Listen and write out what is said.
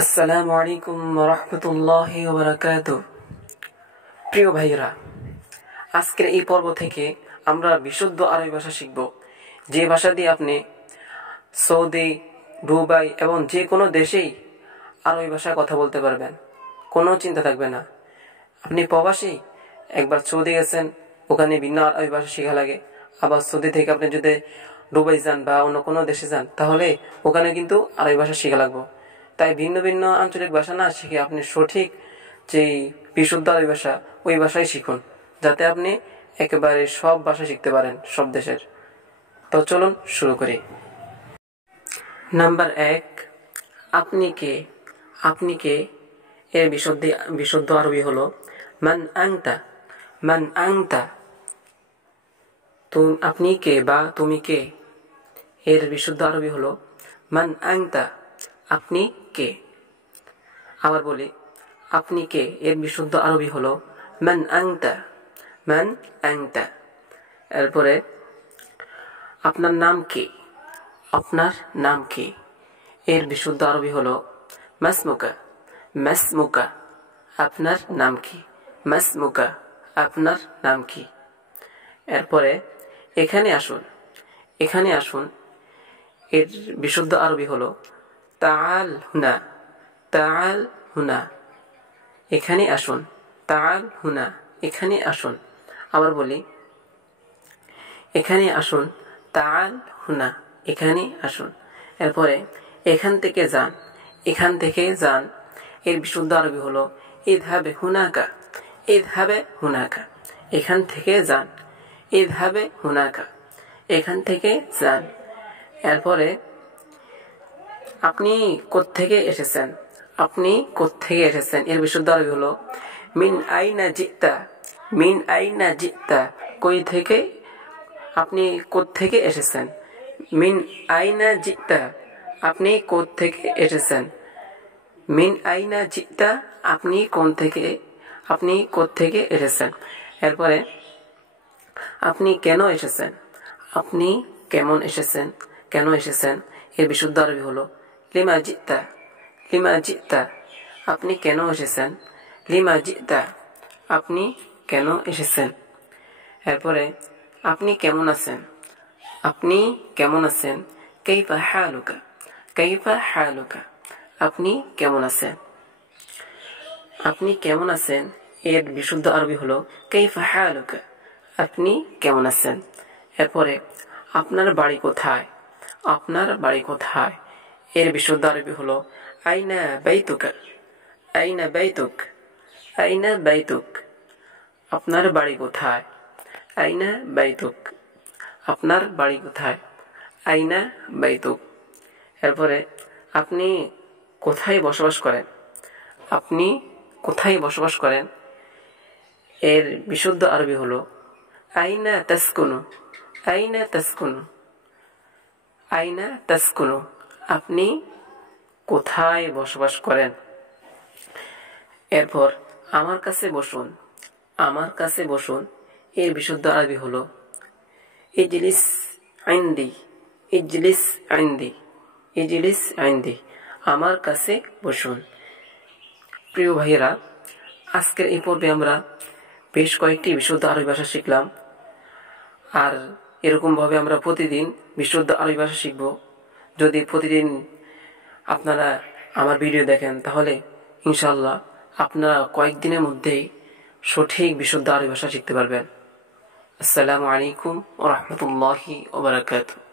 আসসালামু আলাইকুম রহমতুল্লাহি ওয়া বারাকাতুহু। প্রিয় ভাইরা, আজকের এই পর্ব থেকে আমরা বিশুদ্ধ আরবি ভাষা শিখব, যে ভাষা দিয়ে আপনি সৌদি, দুবাই এবং যে কোনো দেশেই আরবি ভাষায় কথা বলতে পারবেন। কোনো চিন্তা থাকবে না। আপনি প্রবাসী, একবার সৌদি গেছেন, ওখানে ভিন্ন আরবি ভাষা শেখা লাগে। আবার সৌদি থেকে আপনি যদি দুবাই যান বা অন্য কোনো দেশে যান, তাহলে ওখানে কিন্তু আরবি ভাষা শেখা লাগবে। তাই ভিন্ন ভিন্ন আঞ্চলিক ভাষা না শিখে আপনি সঠিক যেই বিশুদ্ধ আরবি ভাষা, ওই ভাষাই শিখুন, যাতে আপনি একেবারে সব ভাষা শিখতে পারেন সব দেশের। তো চলুন শুরু করি। নাম্বার 1, আপনি কে? আপনি কে এর বিশুদ্ধ আরবি হলো মান আনতা। মান আনতা, আপনি কে বা তুমি কে, এর বিশুদ্ধ আরবি হলো মান আনতা। আপনি কে? আবার বলি, আপনি কে এর বিশুদ্ধ আরবি হলো মান আনতা। মান আনতা। এরপরে আপনার নাম কি? আপনার নাম কি এর বিশুদ্ধ আরবি হলো মাসমুকা। মাসমুকা, আপনার নাম কি? মাসমুকা, আপনার নাম কি? এরপরে এখানে আসুন। এখানে আসুন এর বিশুদ্ধ আরবি হলো তাআল হুনা। তাআল হুনা, এখানে আসুন। তাআল হুনা, এখানে আসুন। আবার বলি, এখানে আসুন। তাআল হুনা, এখানে আসুন। এরপরে এখান থেকে যান। এখান থেকে যান এর বিশুদ্ধ আরবি হলো ইযহাবে হুনাকা। ইযহাবে হুনাকা, এখান থেকে যান। ইযহাবে হুনাকা, এখান থেকে যান। এরপরে আপনি কোত্থেকে এসেছেন? আপনি কোত্থেকে এসেছেন এর বিশুদ্ধ আরবি হলো মিন আইনা জিতা। মিন আইনা জিতা, কই থেকে, আপনি কোত্থেকে এসেছেন। মিন আইনা জিতা, আপনি কোত্থেকে এসেছেন। মিন আইনা জিতা, আপনি কোন থেকে, আপনি কোত্থেকে এসেছেন। এরপরে আপনি কেন এসেছেন? আপনি কেমন এসেছেন, কেন এসেছেন এর বিশুদ্ধ আরবি হলো লিমা জিতা। লিমা জিতা, আপনি কেন এসেছেন। লিমা জিতা, আপনি কেন এসেছেন। এরপরে আপনি কেমন আছেন? আপনি কেমন আছেন। কাইফা হালুকা। কাইফা হালুকা, আপনি কেমন আছেন। আপনি কেমন আছেন এর বিশুদ্ধ আরবি হলো কাইফা হালুকা, আপনি কেমন আছেন। এরপরে আপনার বাড়ি কোথায়? আপনার বাড়ি কোথায় এর বিশুদ্ধ আরবি হলো আইনা বাইতুকা। আইনা বাইতুক। আইনা বাইতুক, আপনার বাড়ি কোথায়। আইনা বাইতুক, আপনার বাড়ি কোথায়। আইনা বাইতুক। এরপরে আপনি কোথায় বসবাস করেন? আপনি কোথায় বসবাস করেন এর বিশুদ্ধ আরবি হলো আইনা তাসকুনু। আইনা তাসকুনু। আইনা তাসকুনু, আপনি কোথায় বসবাস করেন। এরপর আমার কাছে বসুন। আমার কাছে বসুন এর বিশুদ্ধ আরবি হলো ইজলিস ইনদি। ইজলিস ইনদি। ইজলিস ইনদি, আমার কাছে বসুন। প্রিয় ভাইয়েরা, আজকের এই পর্বে আমরা বেশ কয়েকটি বিশুদ্ধ আরবি ভাষা শিখলাম। আর এরকমভাবে আমরা প্রতিদিন বিশুদ্ধ আরবি ভাষা শিখব। যদি প্রতিদিন আপনারা আমার ভিডিও দেখেন, তাহলে ইনশাআল্লাহ আপনারা কয়েকদিনের মধ্যেই সঠিক বিশুদ্ধ আরবি ভাষা শিখতে পারবেন। আসসালামু আলাইকুম ওয়া রাহমাতুল্লাহি ওয়া বারাকাতুহু।